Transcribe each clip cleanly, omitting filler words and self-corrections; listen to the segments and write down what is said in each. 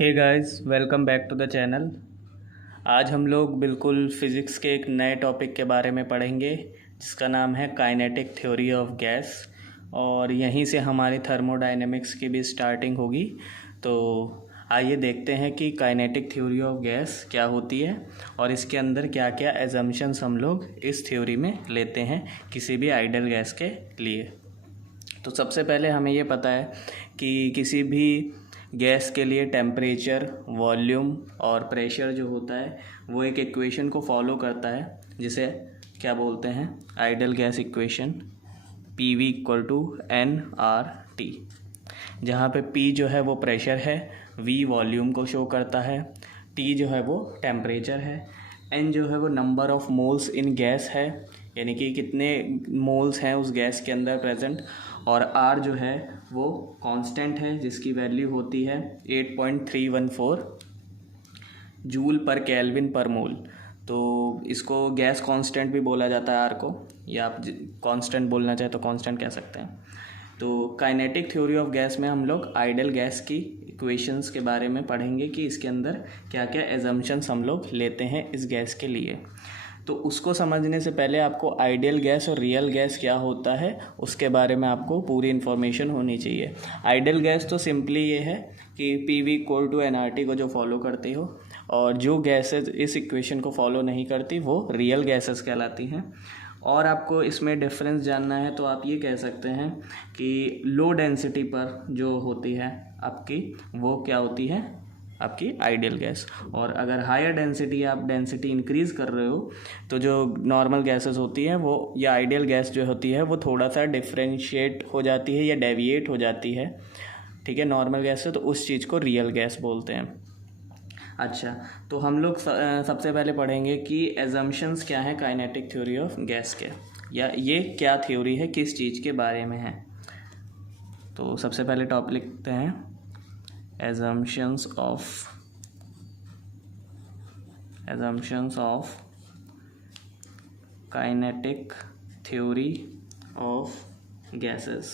Hey guys, welcome back to the channel. आज हम लोग बिल्कुल फ़िज़िक्स के एक नए टॉपिक के बारे में पढ़ेंगे जिसका नाम है काइनेटिक थ्योरी ऑफ गैस। और यहीं से हमारी थर्मोडायनेमिक्स की भी स्टार्टिंग होगी। तो आइए देखते हैं कि काइनेटिक थ्योरी ऑफ गैस क्या होती है और इसके अंदर क्या क्या एजम्पशंस हम लोग इस थ्योरी में लेते हैं किसी भी आइडियल गैस के लिए। तो सबसे पहले हमें ये पता है कि किसी भी गैस के लिए टेम्परेचर, वॉल्यूम और प्रेशर जो होता है वो एक इक्वेशन को फॉलो करता है जिसे क्या बोलते हैं, ideal gas equation, PV equal to nRT। जहाँ पे P जो है वो प्रेशर है, V वॉल्यूम को शो करता है, T जो है वो टेम्परेचर है, N जो है वो number of moles in gas है, यानी कि कितने मोल्स हैं उस गैस के अंदर प्रेजेंट, और R जो है वो कांस्टेंट है जिसकी वैल्यू होती है 8.314 जूल पर केल्विन पर मोल। तो इसको गैस कांस्टेंट भी बोला जाता है R को, या आप कांस्टेंट बोलना चाहे तो कांस्टेंट कह सकते हैं। तो काइनेटिक थ्योरी ऑफ गैस में हम लोग आइडियल गैस की इक्वेशंस के बारे में पढ़ेंगे कि इसके अंदर क्या क्या एजम्पशंस हम लोग लेते हैं इस गैस के लिए। तो उसको समझने से पहले आपको आइडियल गैस और रियल गैस क्या होता है उसके बारे में आपको पूरी इन्फॉर्मेशन होनी चाहिए। आइडियल गैस तो सिंपली ये है कि PV इक्वल टू nRT को जो फॉलो करती हो, और जो गैसेस इस इक्वेशन को फॉलो नहीं करती वो रियल गैसेस कहलाती हैं। और आपको इसमें डिफरेंस जानना है तो आप ये कह सकते हैं कि लो डेंसिटी पर जो होती है आपकी, वो क्या होती है, आपकी आइडियल गैस। और अगर हायर डेंसिटी, आप डेंसिटी इंक्रीज़ कर रहे हो, तो जो नॉर्मल गैसेस होती हैं वो, या आइडियल गैस जो होती है वो थोड़ा सा डिफ्रेंशिएट हो जाती है या डेविएट हो जाती है, ठीक है, नॉर्मल गैस से, तो उस चीज़ को रियल गैस बोलते हैं। अच्छा, तो हम लोग सबसे पहले पढ़ेंगे कि एजम्पशंस क्या है काइनेटिक थ्योरी ऑफ गैस के, या ये क्या थ्योरी है, किस चीज़ के बारे में है। तो सबसे पहले टॉपिक लिखते हैं assumptions of kinetic theory of gases।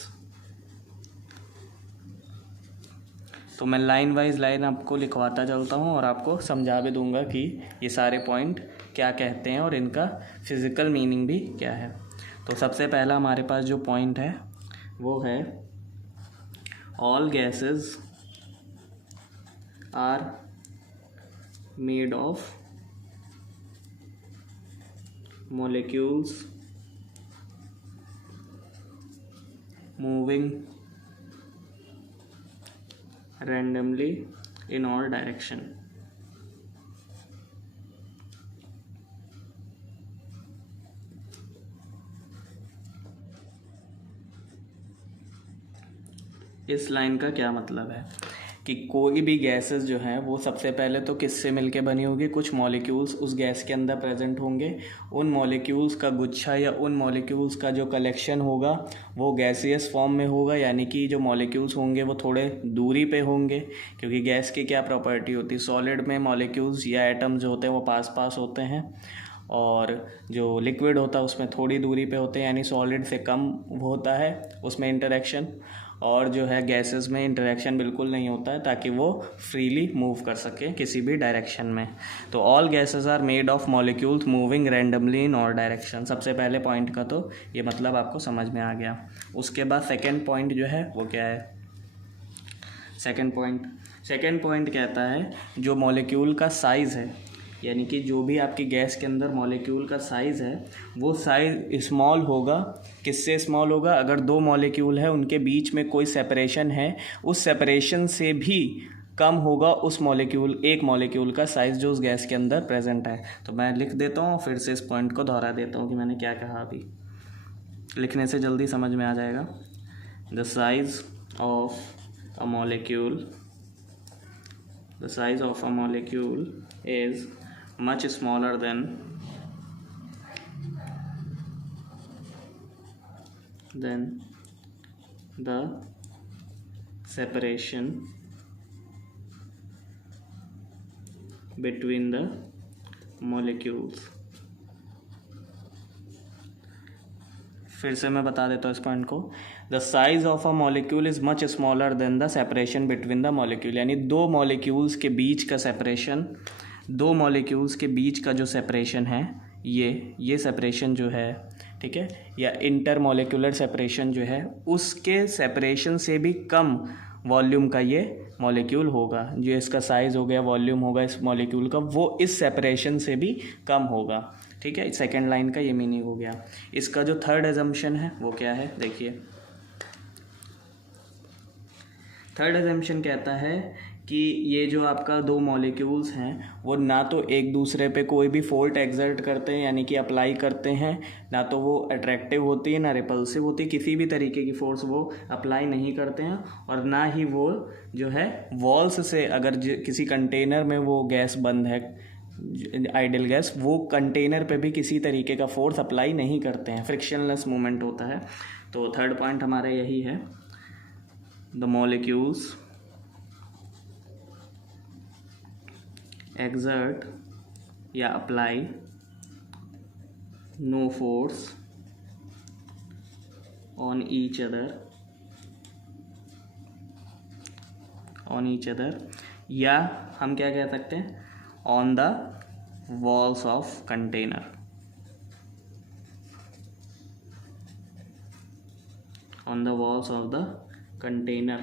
तो मैं लाइन वाइज लाइन आपको लिखवाता चलता हूँ और आपको समझा भी दूंगा कि ये सारे पॉइंट क्या कहते हैं और इनका फिज़िकल मीनिंग भी क्या है। तो सबसे पहला हमारे पास जो पॉइंट है वो है all gases are made of molecules moving randomly in all direction। इस लाइन का क्या मतलब है कि कोई भी गैसेस जो हैं वो सबसे पहले तो किससे मिलके बनी होगी, कुछ मॉलिक्यूल्स उस गैस के अंदर प्रेजेंट होंगे, उन मॉलिक्यूल्स का गुच्छा या उन मॉलिक्यूल्स का जो कलेक्शन होगा वो गैसियस फॉर्म में होगा, यानी कि जो मॉलिक्यूल्स होंगे वो थोड़े दूरी पे होंगे, क्योंकि गैस की क्या प्रॉपर्टी होती है, सॉलिड में मॉलिक्यूल्स या एटम्स जो होते हैं वो पास पास होते हैं, और जो लिक्विड होता है उसमें थोड़ी दूरी पे होते हैं, यानी सॉलिड से कम होता है उसमें इंटरेक्शन, और जो है गैसेस में इंटरेक्शन बिल्कुल नहीं होता है ताकि वो फ्रीली मूव कर सके किसी भी डायरेक्शन में। तो all gases are made of molecules moving randomly in all direction. सबसे पहले पॉइंट का तो ये मतलब आपको समझ में आ गया। उसके बाद सेकेंड पॉइंट जो है वो क्या है, सेकेंड पॉइंट कहता है जो मॉलिक्यूल का साइज़ है, यानी कि जो भी आपकी गैस के अंदर मॉलिक्यूल का साइज़ है वो साइज़ स्मॉल होगा। किससे स्मॉल होगा, अगर दो मॉलिक्यूल है उनके बीच में कोई सेपरेशन है, उस सेपरेशन से भी कम होगा उस मॉलिक्यूल, एक मॉलिक्यूल का साइज़ जो उस गैस के अंदर प्रेजेंट है। तो मैं लिख देता हूँ, फिर से इस पॉइंट को दोहरा देता हूँ कि मैंने क्या कहा, अभी लिखने से जल्दी समझ में आ जाएगा। The size of a molecule is much smaller than the separation between the molecules। फिर से मैं बता देता हूँ इस पॉइंट को। The size of a molecule is much smaller than the separation between the molecule, यानी दो मॉलिक्यूल्स के बीच का सेपरेशन, दो मॉलिक्यूल्स के बीच का जो सेपरेशन है ये सेपरेशन जो है, ठीक है, या इंटर मॉलिक्यूलर सेपरेशन जो है, उसके सेपरेशन से भी कम वॉल्यूम का ये मॉलिक्यूल होगा। जो इसका साइज़ हो गया, वॉल्यूम होगा इस मॉलिक्यूल का, वो इस सेपरेशन से भी कम होगा। ठीक है, सेकेंड लाइन का ये मीनिंग हो गया। इसका जो थर्ड एजम्पशन है वो क्या है, देखिए। थर्ड एजम्पशन कहता है कि ये जो आपका दो मॉलिक्यूल्स हैं वो ना तो एक दूसरे पे कोई भी फोर्स एक्सर्ट करते हैं, यानी कि अप्लाई करते हैं, ना तो वो अट्रैक्टिव होती है ना रिपल्सिव होती है, किसी भी तरीके की फोर्स वो अप्लाई नहीं करते हैं। और ना ही वो जो है वॉल्स से, अगर किसी कंटेनर में वो गैस बंद है, आइडियल गैस, वो कंटेनर पे भी किसी तरीके का फोर्स अप्लाई नहीं करते हैं, फ्रिक्शनलेस मूवमेंट होता है। तो थर्ड पॉइंट हमारा यही है, द मॉलिक्यूल्स exert या apply no force on each other या हम क्या कह सकते हैं, on the walls of container, on the walls of the container।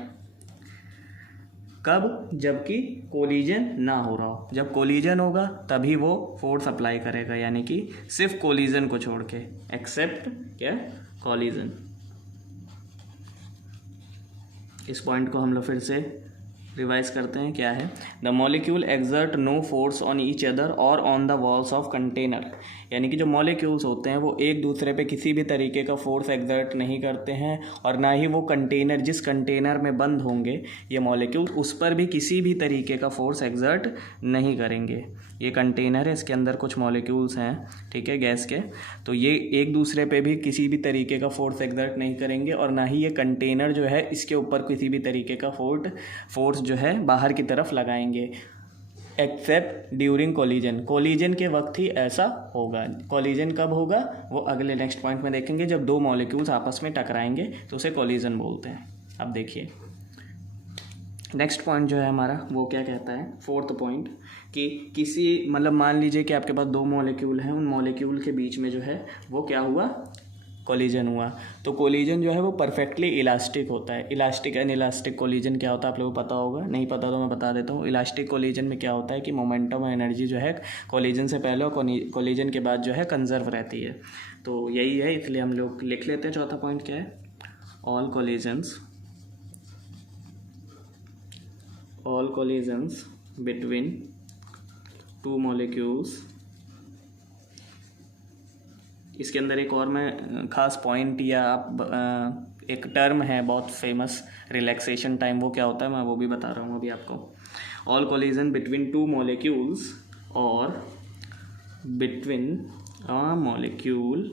कब, जबकि कोलिजन ना हो रहा हो। जब कोलिजन होगा तभी वो फोर्स अप्लाई करेगा, यानी कि सिर्फ कोलिजन को छोड़ के, एक्सेप्ट क्या, कोलिजन। इस पॉइंट को हम लोग फिर से रिवाइज करते हैं, क्या है, the molecule exert no force on each other और on the walls of container, यानी कि जो मॉलिक्यूल्स होते हैं वो एक दूसरे पे किसी भी तरीके का फोर्स एक्सर्ट नहीं करते हैं, और ना ही वो कंटेनर, जिस कंटेनर में बंद होंगे ये मॉलिक्यूल, उस पर भी किसी भी तरीके का फोर्स एक्सर्ट नहीं करेंगे। ये कंटेनर है, इसके अंदर कुछ मॉलिक्यूल्स हैं, ठीक है, गैस के, तो ये एक दूसरे पे भी किसी भी तरीके का फोर्स एक्सर्ट नहीं करेंगे, और ना ही ये कंटेनर जो है इसके ऊपर किसी भी तरीके का फोर्स जो है बाहर की तरफ लगाएंगे, एक्सेप्ट ड्यूरिंग कोलिजन। कोलिजन के वक्त ही ऐसा होगा। कोलिजन कब होगा वो अगले नेक्स्ट पॉइंट में देखेंगे, जब दो मॉलिक्यूल्स आपस में टकराएंगे तो उसे कोलिजन बोलते हैं। अब देखिए नेक्स्ट पॉइंट जो है हमारा वो क्या कहता है, फोर्थ पॉइंट, कि किसी, मतलब मान लीजिए कि आपके पास दो मॉलिक्यूल हैं, उन मॉलिक्यूल के बीच में जो है वो क्या हुआ, कोलिजन हुआ। तो कोलिजन जो है वो परफेक्टली इलास्टिक होता है। इलास्टिक एंड इलास्टिक कोलिजन क्या होता है आप लोगों को पता होगा, नहीं पता तो मैं बता देता हूँ। इलास्टिक कोलिजन में क्या होता है कि मोमेंटम और एनर्जी जो है कोलिजन से पहले और कोलिजन के बाद जो है कंजर्व रहती है। तो यही है, इसलिए हम लोग लिख लेते हैं। चौथा पॉइंट क्या है, all collisions between two molecules. इसके अंदर एक और मैं ख़ास पॉइंट या आप एक टर्म है बहुत फेमस, रिलैक्सेशन टाइम, वो क्या होता है मैं वो भी बता रहा हूँ अभी आपको। All collision between two molecules और बिटवीन अ मॉलिक्यूल,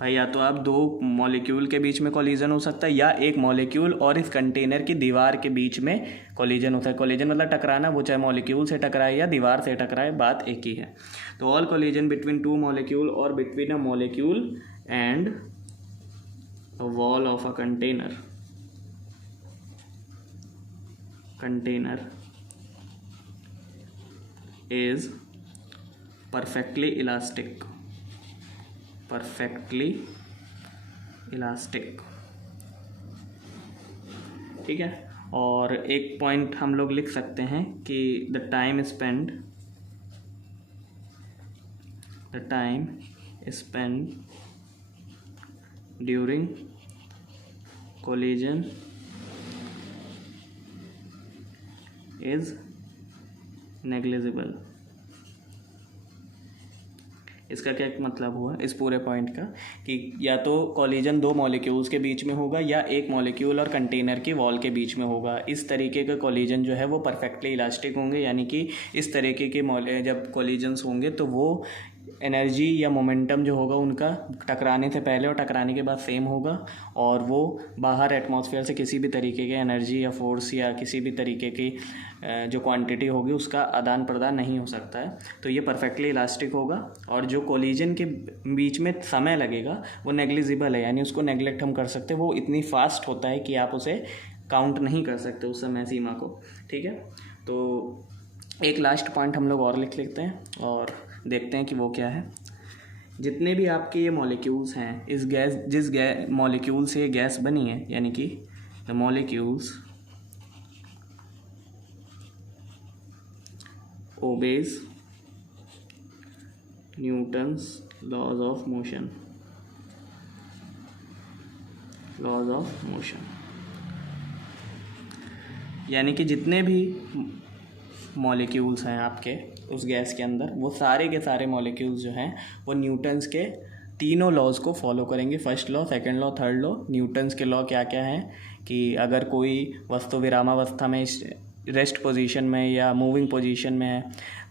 भाई या तो आप दो मॉलिक्यूल के बीच में कोलिजन हो सकता है, या एक मॉलिक्यूल और इस कंटेनर की दीवार के बीच में कोलिजन होता है। कोलिजन मतलब टकराना, वो चाहे मॉलिक्यूल से टकराए या दीवार से टकराए, बात एक ही है। तो all collision between two molecule और between a molecule and a wall of a container is perfectly elastic. ठीक है, और एक पॉइंट हम लोग लिख सकते हैं कि the time spend during collision is negligible. इसका क्या मतलब हुआ इस पूरे पॉइंट का, कि या तो कोलिजन दो मॉलिक्यूल्स के बीच में होगा या एक मॉलिक्यूल और कंटेनर की वॉल के बीच में होगा। इस तरीके के कोलिजन जो है वो परफेक्टली इलास्टिक होंगे, यानी कि इस तरीके के जब कोलिजन्स होंगे तो वो एनर्जी या मोमेंटम जो होगा उनका टकराने से पहले और टकराने के बाद सेम होगा, और वो बाहर एटमॉस्फेयर से किसी भी तरीके के एनर्जी या फोर्स या किसी भी तरीके की जो क्वांटिटी होगी उसका आदान प्रदान नहीं हो सकता है। तो ये परफेक्टली इलास्टिक होगा, और जो कोलिजन के बीच में समय लगेगा वो नेग्लिजिबल है, यानी उसको नेग्लेक्ट हम कर सकते हैं। वो इतनी फास्ट होता है कि आप उसे काउंट नहीं कर सकते उस समय सीमा को। ठीक है, तो एक लास्ट पॉइंट हम लोग और लिख लेते हैं और देखते हैं कि वो क्या है। जितने भी आपके ये मॉलिक्यूल्स हैं, इस गैस जिस मॉलिक्यूल से ये गैस बनी है, यानी कि the molecules obeys Newton's laws of motion, laws of motion, यानी कि जितने भी मॉलिक्यूल्स हैं आपके उस गैस के अंदर, वो सारे के सारे मॉलिक्यूल्स जो हैं वो न्यूटन्स के तीनों लॉज को फॉलो करेंगे। First law, second law, third law. Newton's के लॉ क्या क्या हैं कि अगर कोई वस्तु विरामावस्था में, रेस्ट पोजीशन में या मूविंग पोजीशन में है,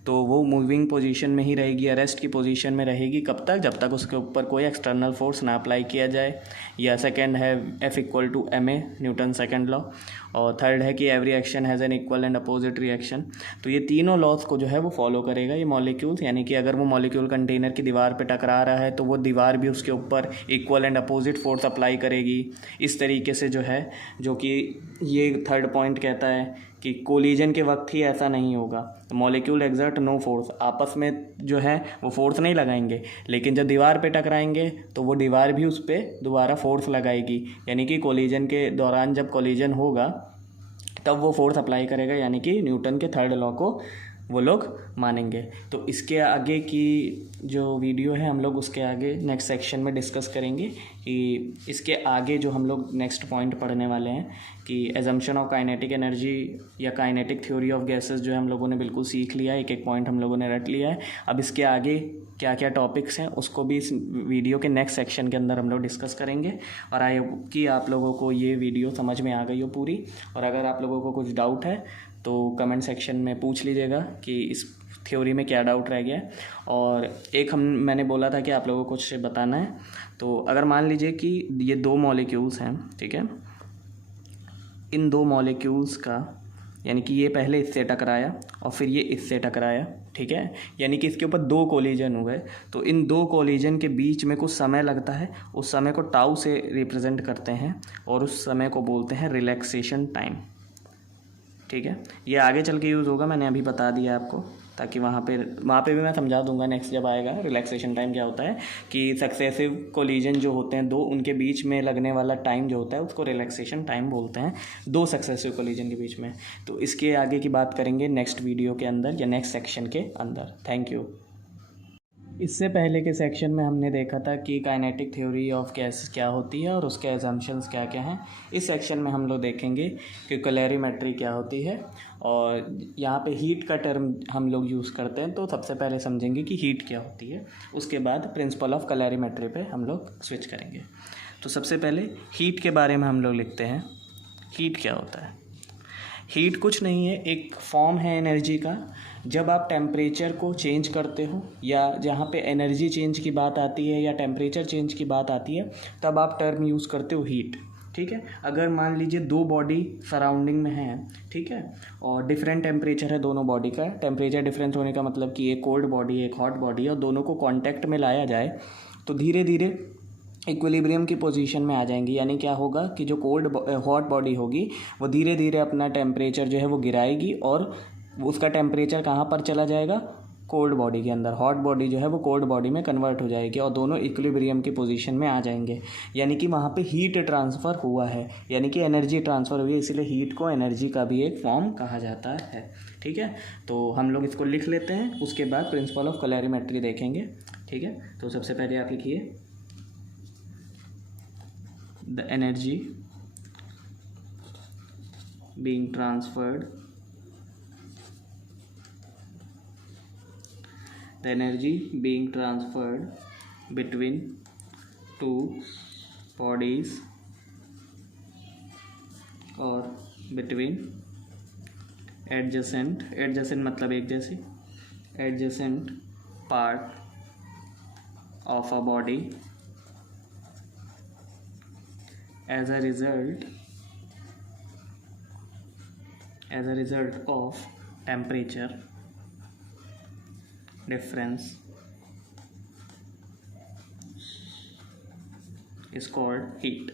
तो वो मूविंग पोजीशन में ही रहेगी या रेस्ट की पोजीशन में रहेगी। कब तक? जब तक उसके ऊपर कोई एक्सटर्नल फोर्स ना अप्लाई किया जाए। या सेकंड है F=ma, न्यूटन सेकंड लॉ। और थर्ड है कि every action has an equal and opposite reaction. तो ये तीनों लॉज को जो है वो फॉलो करेगा ये मॉलिक्यूल्स, यानी कि अगर वो मॉलिक्यूल कंटेनर की दीवार पे टकरा रहा है तो वो दीवार भी उसके ऊपर equal and opposite force apply करेगी। इस तरीके से जो है, जो कि ये थर्ड पॉइंट कहता है कि कोलिजन के वक्त ही ऐसा नहीं होगा। मॉलिक्यूल एक्सर्ट नो फोर्स, आपस में जो है वो फोर्स नहीं लगाएंगे, लेकिन जब दीवार पे टकराएंगे तो वो दीवार भी उस पर दोबारा फोर्स लगाएगी, यानी कि कोलिजन के दौरान जब कोलिजन होगा तब वो फोर्स अप्लाई करेगा, यानी कि न्यूटन के थर्ड लॉ को वो लोग मानेंगे। तो इसके आगे की जो वीडियो है हम लोग उसके आगे नेक्स्ट सेक्शन में डिस्कस करेंगे कि इसके आगे जो हम लोग नेक्स्ट पॉइंट पढ़ने वाले हैं कि एजम्पशन ऑफ काइनेटिक एनर्जी या काइनेटिक थ्योरी ऑफ गैसेस जो है हम लोगों ने बिल्कुल सीख लिया है, एक एक पॉइंट हम लोगों ने रट लिया है। अब इसके आगे क्या क्या टॉपिक्स हैं उसको भी इस वीडियो के नेक्स्ट सेक्शन के अंदर हम लोग डिस्कस करेंगे। और आई होप कि आप लोगों को ये वीडियो समझ में आ गई हो पूरी, और अगर आप लोगों को कुछ डाउट है तो कमेंट सेक्शन में पूछ लीजिएगा कि इस थ्योरी में क्या डाउट रह गया है। और एक मैंने बोला था कि आप लोगों को कुछ बताना है, तो अगर मान लीजिए कि ये दो मॉलिक्यूल्स हैं, ठीक है, इन दो मॉलिक्यूल्स का, यानी कि ये पहले इससे टकराया और फिर ये इससे टकराया, ठीक है, यानी कि इसके ऊपर दो कोलिजन हुए, तो इन दो कोलिजन के बीच में कुछ समय लगता है, उस समय को टाउ से रिप्रेजेंट करते हैं और उस समय को बोलते हैं रिलैक्सेशन टाइम। ठीक है, ये आगे चल के यूज़ होगा, मैंने अभी बता दिया आपको, ताकि वहाँ पे भी मैं समझा दूंगा नेक्स्ट जब आएगा। रिलैक्सेशन टाइम क्या होता है कि सक्सेसिव कोलिजन जो होते हैं दो, उनके बीच में लगने वाला टाइम जो होता है उसको रिलैक्सेशन टाइम बोलते हैं, दो सक्सेसिव कोलिजन के बीच में। तो इसके आगे की बात करेंगे नेक्स्ट वीडियो के अंदर या नेक्स्ट सेक्शन के अंदर। Thank you. इससे पहले के सेक्शन में हमने देखा था कि काइनेटिक थ्योरी ऑफ गैसेस क्या होती है और उसके एजम्पशंस क्या क्या हैं। इस सेक्शन में हम लोग देखेंगे कि कैलोरीमेट्री क्या होती है, और यहाँ पे हीट का टर्म हम लोग यूज़ करते हैं, तो सबसे पहले समझेंगे कि हीट क्या होती है, उसके बाद प्रिंसिपल ऑफ कैलोरीमेट्री पे हम लोग स्विच करेंगे। तो सबसे पहले हीट के बारे में हम लोग लिखते हैं। हीट क्या होता है? हीट कुछ नहीं है, एक फॉर्म है एनर्जी का। जब आप टेम्परेचर को चेंज करते हो या जहाँ पे एनर्जी चेंज की बात आती है या टेम्परेचर चेंज की बात आती है, तब आप टर्म यूज़ करते हो हीट। ठीक है, अगर मान लीजिए दो बॉडी सराउंडिंग में है, ठीक है, और डिफरेंट टेम्परेचर है दोनों बॉडी का, टेम्परेचर डिफरेंस होने का मतलब कि एक कोल्ड बॉडी एक हॉट बॉडी है, और दोनों को कांटेक्ट में लाया जाए तो धीरे धीरे इक्विलिब्रियम की पोजीशन में आ जाएंगी। यानी क्या होगा कि जो हॉट बॉडी होगी वो धीरे धीरे अपना टेम्परेचर जो है वो गिराएगी और उसका टेम्परेचर कहाँ पर चला जाएगा? कोल्ड बॉडी के अंदर। हॉट बॉडी जो है वो कोल्ड बॉडी में कन्वर्ट हो जाएगी और दोनों इक्विलिब्रियम की पोजीशन में आ जाएंगे। यानी कि वहाँ पे हीट ट्रांसफ़र हुआ है, यानी कि एनर्जी ट्रांसफ़र हुई है, इसलिए हीट को एनर्जी का भी एक फॉर्म कहा जाता है। ठीक है, तो हम लोग इसको लिख लेते हैं, उसके बाद प्रिंसिपल ऑफ कैलोरीमेट्री देखेंगे। ठीक है, तो सबसे पहले आप लिखिए the energy being transferred between two bodies or between adjacent मतलब एक जैसी adjacent part of a body as a result of temperature difference is called heat।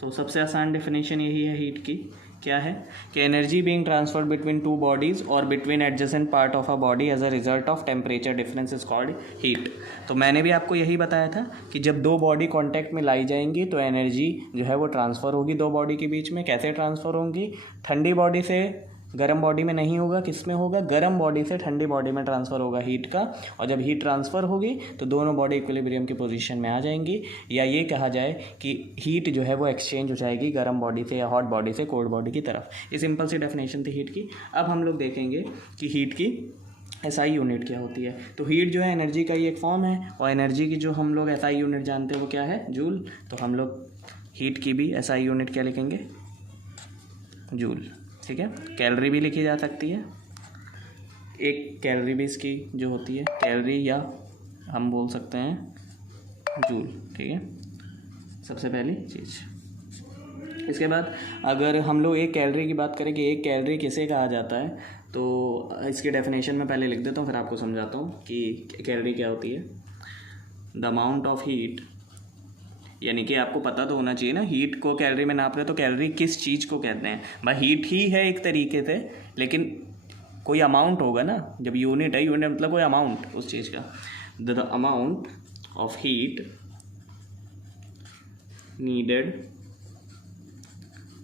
तो सबसे आसान डेफिनेशन यही है हीट की। क्या है कि energy being transferred between two bodies और between adjacent part of a body as a result of temperature difference is called heat. तो मैंने भी आपको यही बताया था कि जब दो बॉडी कांटेक्ट में लाई जाएंगी तो एनर्जी जो है वो ट्रांसफ़र होगी दो बॉडी के बीच में। कैसे ट्रांसफ़र होंगी? ठंडी बॉडी से गर्म बॉडी में नहीं होगा, किस में होगा? गर्म बॉडी से ठंडी बॉडी में ट्रांसफ़र होगा हीट का। और जब हीट ट्रांसफ़र होगी तो दोनों बॉडी इक्विलिब्रियम की पोजीशन में आ जाएंगी, या ये कहा जाए कि हीट जो है वो एक्सचेंज हो जाएगी गर्म बॉडी से या हॉट बॉडी से कोल्ड बॉडी की तरफ। ये सिंपल सी डेफिनेशन थी हीट की। अब हम लोग देखेंगे कि हीट की एसआई यूनिट क्या होती है। तो हीट जो है एनर्जी का ही एक फॉर्म है, और एनर्जी की जो हम लोग एसआई यूनिट जानते हैं वो क्या है? जूल। तो हम लोग हीट की भी एसआई यूनिट क्या लिखेंगे? जूल। ठीक है, कैलोरी भी लिखी जा सकती है। एक कैलोरी भी इसकी जो होती है कैलोरी, या हम बोल सकते हैं जूल। ठीक है, सबसे पहली चीज़। इसके बाद अगर हम लोग एक कैलोरी की बात करें कि एक कैलोरी किसे कहा जाता है, तो इसकी डेफिनेशन में पहले लिख देता हूँ, फिर आपको समझाता हूँ कि कैलोरी क्या होती है। द अमाउंट ऑफ हीट, यानी कि आपको पता तो होना चाहिए ना, हीट को कैलोरी में नाप रहे तो कैलोरी किस चीज़ को कहते हैं। भाई हीट ही है एक तरीके से, लेकिन कोई अमाउंट होगा ना। जब यूनिट है, यूनिट मतलब कोई अमाउंट उस चीज़ का। The amount of heat needed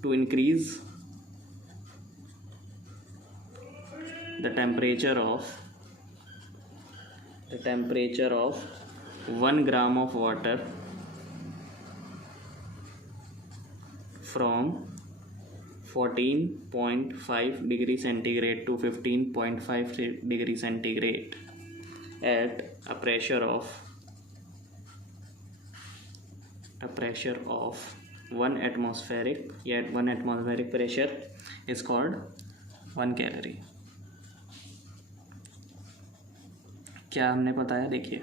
to increase the temperature of 1 gram of water from 14.5 degree centigrade to 15.5 degree centigrade at a pressure of 1 atmospheric, at 1 atmospheric pressure is called 1 calorie। क्या हमने बताया? देखिए,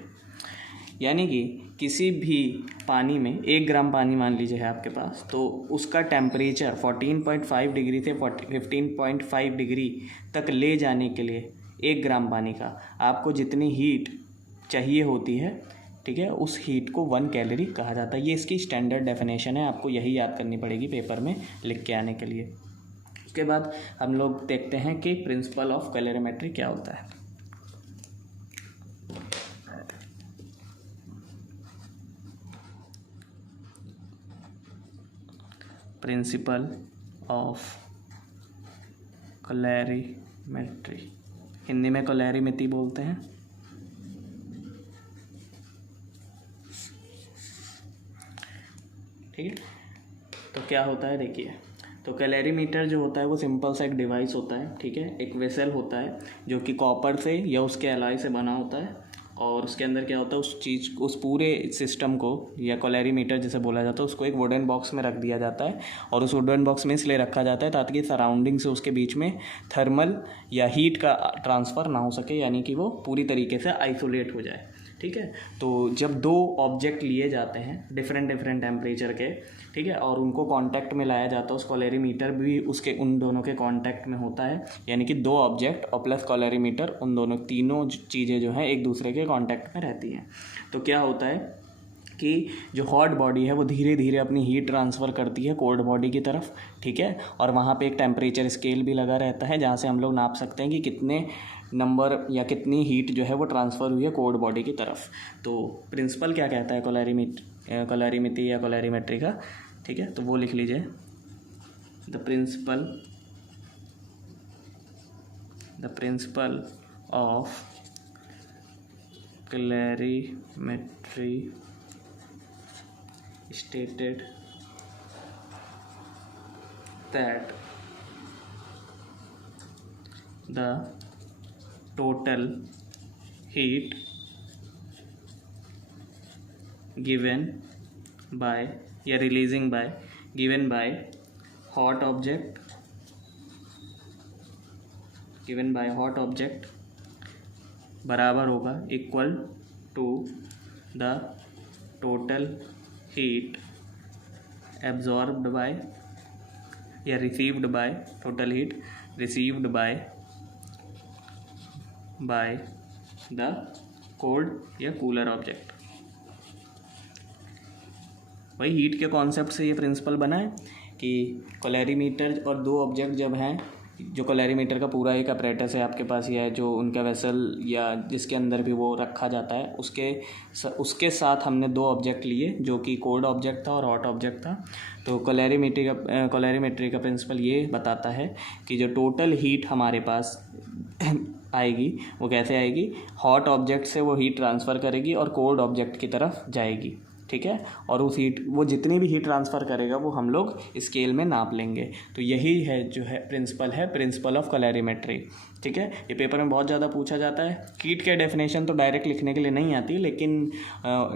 यानी कि किसी भी पानी में 1 ग्राम पानी मान लीजिए है आपके पास, तो उसका टेम्परेचर 14.5 डिग्री से 15.5 डिग्री तक ले जाने के लिए 1 ग्राम पानी का आपको जितनी हीट चाहिए होती है, ठीक है, उस हीट को 1 कैलोरी कहा जाता है। ये इसकी स्टैंडर्ड डेफिनेशन है, आपको यही याद करनी पड़ेगी पेपर में लिख के आने के लिए। उसके बाद हम लोग देखते हैं कि प्रिंसिपल ऑफ कैलोरीमेट्री क्या होता है। प्रिंसिपल ऑफ कैलोरीमेट्री, हिंदी में कैलोरीमिति बोलते हैं। ठीक है, तो क्या होता है देखिए, तो कैलोरीमीटर जो होता है वो सिंपल सा एक डिवाइस होता है। ठीक है, एक वेसल होता है जो कि कॉपर से या उसके एलॉय से बना होता है, और उसके अंदर क्या होता है, उस चीज़, उस पूरे सिस्टम को या कैलोरीमीटर जिसे बोला जाता है उसको एक वुडन बॉक्स में रख दिया जाता है। और उस वुडन बॉक्स में इसलिए रखा जाता है ताकि सराउंडिंग से उसके बीच में थर्मल या हीट का ट्रांसफ़र ना हो सके, यानी कि वो पूरी तरीके से आइसोलेट हो जाए। ठीक है, तो जब दो ऑब्जेक्ट लिए जाते हैं डिफरेंट टेम्परेचर के, ठीक है, और उनको कांटेक्ट में लाया जाता है, उस कैलोरीमीटर भी उसके उन दोनों के कांटेक्ट में होता है, यानी कि दो ऑब्जेक्ट और प्लस कैलोरीमीटर, उन दोनों तीनों चीज़ें जो हैं एक दूसरे के कांटेक्ट में रहती हैं। तो क्या होता है कि जो हॉट बॉडी है वो धीरे धीरे अपनी हीट ट्रांसफ़र करती है कोल्ड बॉडी की तरफ। ठीक है, और वहाँ पे एक टेम्परेचर स्केल भी लगा रहता है जहाँ से हम लोग नाप सकते हैं कि कितने नंबर या कितनी हीट जो है वो ट्रांसफ़र हुई है कोल्ड बॉडी की तरफ। तो प्रिंसिपल क्या कहता है कैलोरीमिति या कैलोरीमेट्री का? ठीक है, तो वो लिख लीजिए, the principle of calorimetry stated that the total heat given by या releasing by given by hot object बराबर होगा equal to the total heat absorbed by या received by, total heat received by the cold या cooler object. वही heat के concept से ये principal बना है कि कैलोरीमीटर और दो ऑब्जेक्ट जब हैं, जो कैलोरीमीटर का पूरा एक अपरेटस है आपके पास, या जो उनका वेसल या जिसके अंदर भी वो रखा जाता है, उसके साथ हमने दो ऑब्जेक्ट लिए जो कि कोल्ड ऑब्जेक्ट था और हॉट ऑब्जेक्ट था। तो कैलोरीमेट्री का प्रिंसिपल ये बताता है कि जो टोटल हीट हमारे पास आएगी वो कैसे आएगी, हॉट ऑब्जेक्ट से वो हीट ट्रांसफ़र करेगी और कोल्ड ऑब्जेक्ट की तरफ जाएगी, ठीक है। और उस हीट, वो जितनी भी हीट ट्रांसफ़र करेगा वो हम लोग स्केल में नाप लेंगे। तो यही है जो है प्रिंसिपल ऑफ कैलोरीमेट्री, ठीक है। ये पेपर में बहुत ज़्यादा पूछा जाता है। हीट के डेफिनेशन तो डायरेक्ट लिखने के लिए नहीं आती, लेकिन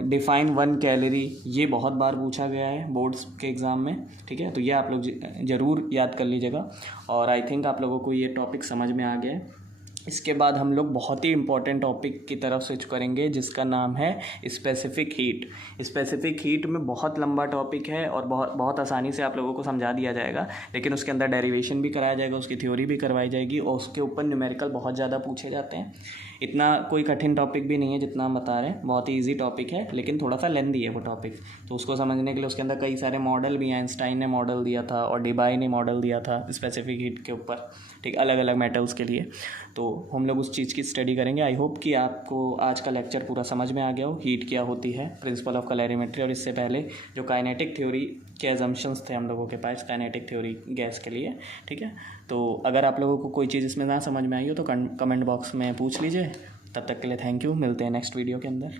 डिफाइन 1 कैलोरी ये बहुत बार पूछा गया है बोर्ड्स के एग्ज़ाम में, ठीक है। तो ये आप लोग ज़रूर याद कर लीजिएगा। और आई थिंक आप लोगों को ये टॉपिक समझ में आ गया है। इसके बाद हम लोग बहुत ही इंपॉर्टेंट टॉपिक की तरफ स्विच करेंगे जिसका नाम है स्पेसिफिक हीट। स्पेसिफिक हीट में बहुत लंबा टॉपिक है और बहुत आसानी से आप लोगों को समझा दिया जाएगा, लेकिन उसके अंदर डेरिवेशन भी कराया जाएगा, उसकी थ्योरी भी करवाई जाएगी और उसके ऊपर न्यूमेरिकल बहुत ज़्यादा पूछे जाते हैं। इतना कोई कठिन टॉपिक भी नहीं है जितना हम बता रहे हैं, बहुत ही ईजी टॉपिक है, लेकिन थोड़ा सा लेंदी है वो टॉपिक। तो उसको समझने के लिए उसके अंदर कई सारे मॉडल भी हैं। आइंस्टाइन ने मॉडल दिया था और डिबाई ने मॉडल दिया था स्पेसिफिक हीट के ऊपर, ठीक, अलग अलग मेटल्स के लिए। तो हम लोग उस चीज़ की स्टडी करेंगे। आई होप कि आपको आज का लेक्चर पूरा समझ में आ गया हो, हीट क्या होती है, प्रिंसिपल ऑफ कैलोरीमेट्री, और इससे पहले जो काइनेटिक थ्योरी के एजम्पशंस थे हम लोगों के पास काइनेटिक थ्योरी गैस के लिए, ठीक है। तो अगर आप लोगों को कोई चीज़ इसमें ना समझ में आई हो तो कमेंट बॉक्स में पूछ लीजिए। तब तक के लिए थैंक यू, मिलते हैं नेक्स्ट वीडियो के अंदर।